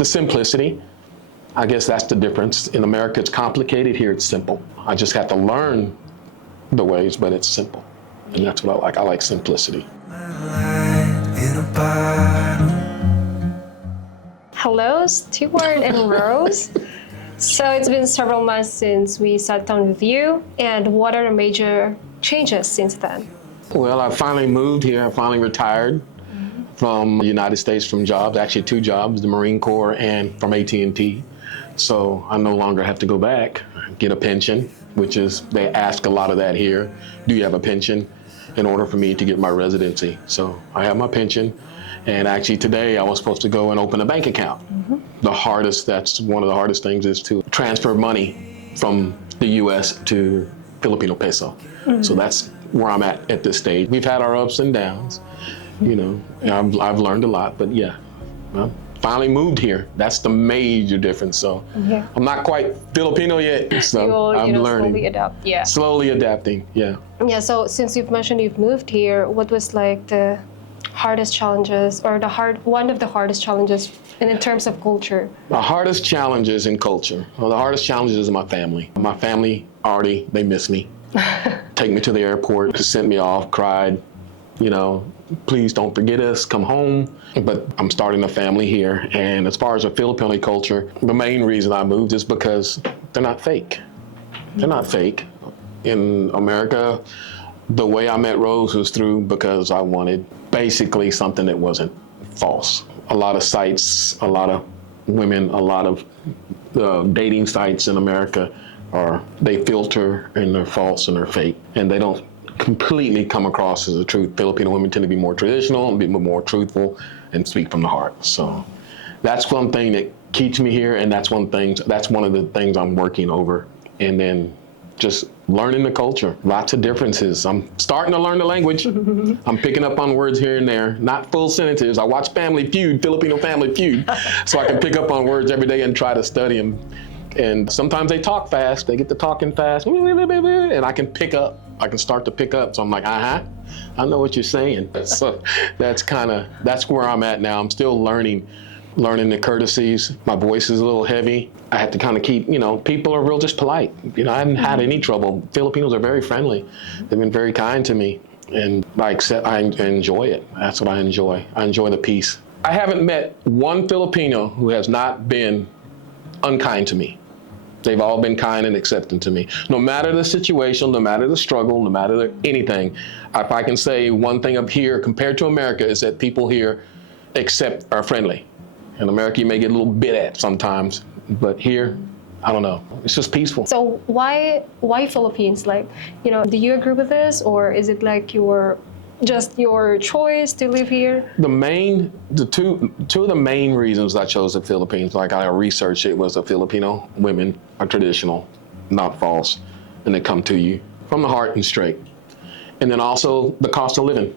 The simplicity. I guess that's the difference. In America, it's complicated. Here, it's simple. I just have to learn the ways, but it's simple. And that's what I like. I like simplicity. Hello, Stuart and Rose. So it's been several months since we sat down with you. And what are the major changes since then? Well, I finally moved here. I finally retired from the United States from jobs, actually 2 jobs, the Marine Corps and from AT&T. So I no longer have to go back, get a pension, which is, they ask a lot of that here. Do you have a pension in order for me to get my residency? So I have my pension. And actually today I was supposed to go and open a bank account. That's one of the hardest things is to transfer money from the US to Filipino peso. So that's where I'm at this stage. We've had our ups and downs, you know, and I've learned a lot, but yeah, well, finally moved here. That's the major difference. So I'm not quite Filipino yet, so I'm learning. Slowly adapt, yeah. Slowly adapting, yeah. Yeah, so since you've mentioned you've moved here, what was like the hardest challenges or one of the hardest challenges in terms of culture? The hardest challenges in culture. Well, the hardest challenges is my family. My family already, they miss me. Take me to the airport, sent me off, cried, you know, please don't forget us, come home. But I'm starting a family here. And as far as the Filipino culture, the main reason I moved is because they're not fake. They're not fake. In America, the way I met Rose was through because I wanted basically something that wasn't false. A lot of sites, a lot of women, a lot of dating sites in America they filter and they're false and they're fake. And they don't completely come across as the truth. Filipino women tend to be more traditional and be more truthful and speak from the heart. So that's one thing that keeps me here, and that's one of the things I'm working over. And then just learning the culture, lots of differences. I'm starting to learn the language. I'm picking up on words here and there, not full sentences. I watch Family Feud, Filipino Family Feud, so I can pick up on words every day and try to study them. And sometimes they talk fast, they get to talking fast, and I can start to pick up. So I'm like, I know what you're saying. So that's where I'm at now. I'm still learning the courtesies. My voice is a little heavy. I have to kind of keep, you know, people are real just polite. You know, I haven't had any trouble. Filipinos are very friendly. They've been very kind to me, and I enjoy it. That's what I enjoy. I enjoy the peace. I haven't met one Filipino who has not been unkind to me. They've all been kind and accepting to me. No matter the situation, no matter the struggle, no matter anything, if I can say one thing up here compared to America is that people here are friendly. In America, you may get a little bit at sometimes, but here, I don't know. It's just peaceful. So why Philippines? Like, you know, do you agree with this, or is it like your choice to live here? Two of the main reasons I chose the Philippines, like I researched it, was the Filipino women are traditional, not false, and they come to you from the heart and straight. And then also the cost of living.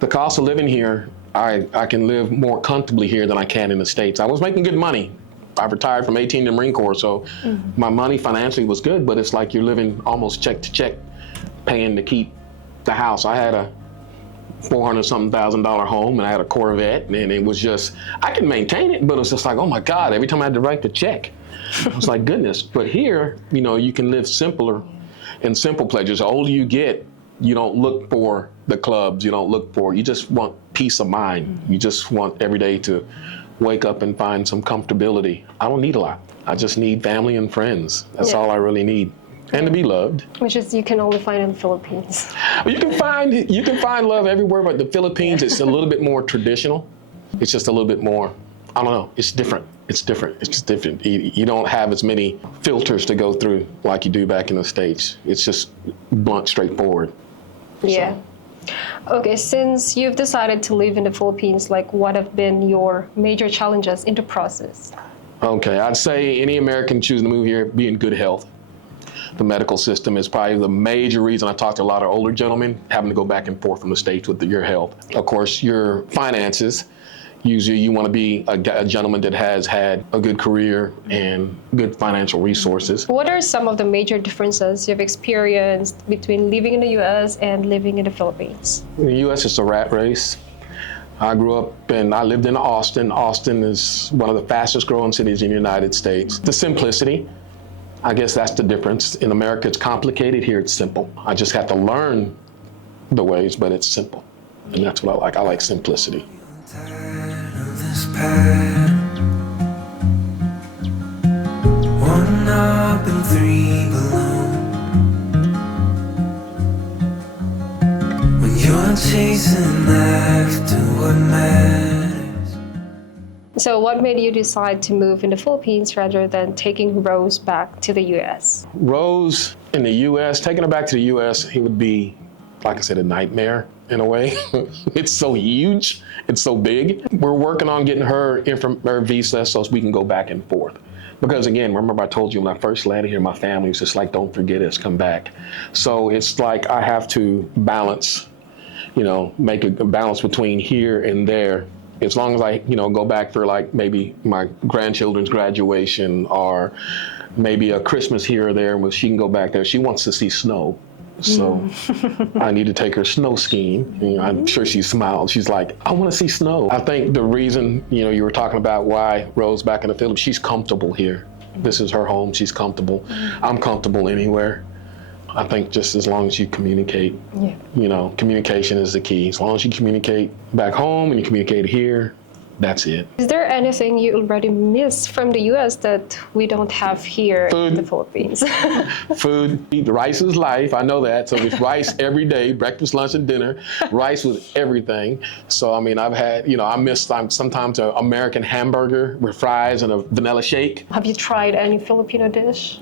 The cost of living here, I can live more comfortably here than I can in the States. I was making good money. I retired from AT&T Marine Corps, so my money financially was good, but it's like you're living almost check to check, paying to keep the house. I had a $400,000 home, and I had a Corvette, and it was just, I could maintain it, but it's just like, oh my God, every time I had to write the check, I was like, goodness. But here, you know, you can live simpler and simple pleasures. The older you get, you don't look for the clubs, you just want peace of mind. You just want every day to wake up and find some comfortability. I don't need a lot. I just need family and friends. That's all I really need. And to be loved. Which is you can only find in the Philippines. You can find love everywhere, but the Philippines, it's a little bit more traditional. It's just a little bit more, I don't know, it's different. It's just different. You don't have as many filters to go through like you do back in the States. It's just blunt, straightforward. Yeah. So. Okay, since you've decided to live in the Philippines, like what have been your major challenges in the process? Okay, I'd say any American choosing to move here, be in good health. The medical system is probably the major reason. I talk to a lot of older gentlemen having to go back and forth from the States with your health. Of course, your finances. Usually you want to be a gentleman that has had a good career and good financial resources. What are some of the major differences you've experienced between living in the U.S. and living in the Philippines? In the U.S., it's a rat race. I grew up and I lived in Austin. Austin is one of the fastest growing cities in the United States. The simplicity, I guess that's the difference. In America, it's complicated. Here, it's simple. I just have to learn the ways, but it's simple. And that's what I like. I like simplicity. One up and three below. When you're chasing after what matters. So what made you decide to move in the Philippines rather than taking Rose back to the US? Rose in the US, taking her back to the US, it would be, like I said, a nightmare in a way. It's so huge, it's so big. We're working on getting her visa so we can go back and forth. Because again, remember I told you when I first landed here, my family was just like, don't forget us, come back. So it's like I have to balance, make a balance between here and there. As long as I, go back for like maybe my grandchildren's graduation or maybe a Christmas here or there where she can go back there. She wants to see snow. So I need to take her snow skiing. I'm sure she smiled. She's like, I want to see snow. I think the reason, you were talking about why Rose back in the Philippines, she's comfortable here. This is her home. She's comfortable. I'm comfortable anywhere. I think just as long as you communicate, communication is the key. As long as you communicate back home and you communicate here, that's it. Is there anything you already miss from the US that we don't have here in the Philippines? Food. Rice is life. I know that. So it's rice every day, breakfast, lunch, and dinner. Rice with everything. So, I've had, I miss sometimes an American hamburger with fries and a vanilla shake. Have you tried any Filipino dish?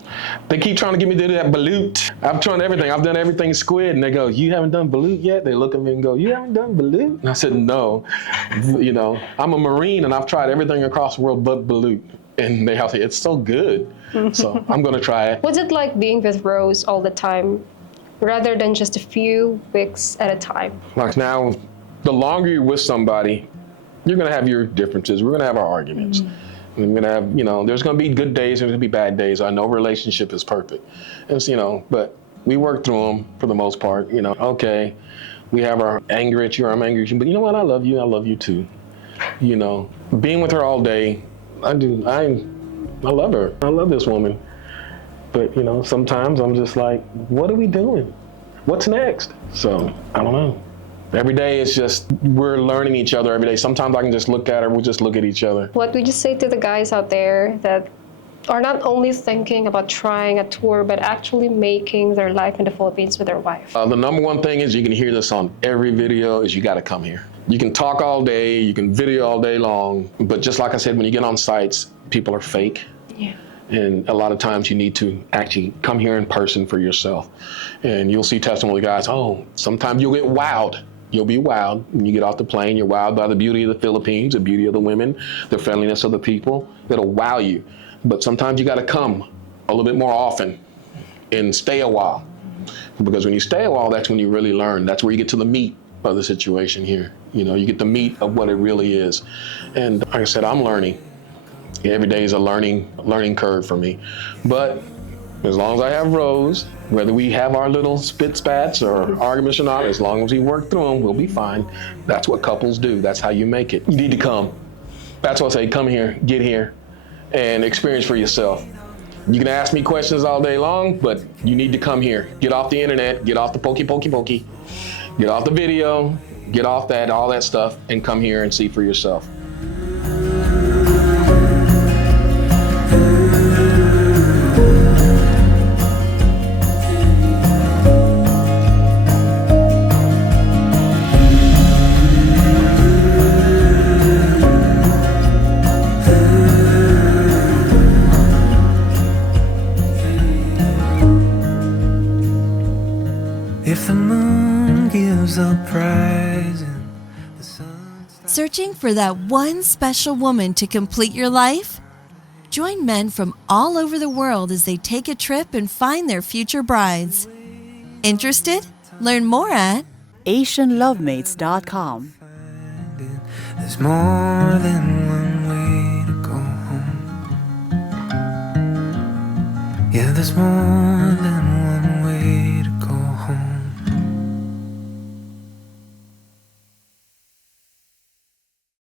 They keep trying to get me to do that balut. I've tried everything. I've done everything squid. And they go, you haven't done balut yet? They look at me and go, you haven't done balut? And I said, no. I'm a Marine and I've tried everything across the world but balut. And they have to say, it's so good. So I'm going to try it. What's it like being with Rose all the time rather than just a few weeks at a time? Like now, the longer you're with somebody, you're going to have your differences. We're going to have our arguments. We're going to have, there's going to be good days, there's going to be bad days. I know relationship is perfect. And but we work through them for the most part. Okay, we have our anger at you, I'm angry at you, but you know what? I love you too. Being with her all day, I love her. I love this woman. But, sometimes I'm just like, what are we doing? What's next? So, I don't know. Every day it's just, we're learning each other every day. Sometimes I can just look at her, we'll just look at each other. What would you say to the guys out there that are not only thinking about trying a tour, but actually making their life in the Philippines with their wife? The number one thing is, you can hear this on every video, is you got to come here. You can talk all day, you can video all day long, but just like I said, when you get on sites, people are fake. Yeah. And a lot of times you need to actually come here in person for yourself. And you'll see testimony guys, sometimes you'll get wowed. You'll be wowed when you get off the plane. You're wowed by the beauty of the Philippines, the beauty of the women, the friendliness of the people. It'll wow you. But sometimes you got to come a little bit more often and stay a while. Because when you stay a while, that's when you really learn. That's where you get to the meat of the situation here. You get the meat of what it really is. And like I said, I'm learning. Every day is a learning curve for me. But as long as I have Rose, whether we have our little spats or arguments or not, as long as we work through them, we'll be fine. That's what couples do. That's how you make it. You need to come. That's why I say, come here, get here, and experience for yourself. You can ask me questions all day long, but you need to come here. Get off the internet, get off the pokey, get off the video, get off all that stuff, and come here and see for yourself. If the moon gives a prize and the sun... Searching for that one special woman to complete your life? Join men from all over the world as they take a trip and find their future brides. Interested? Learn more at AsianLovemates.com. There's more than one way to go home. Yeah, there's more than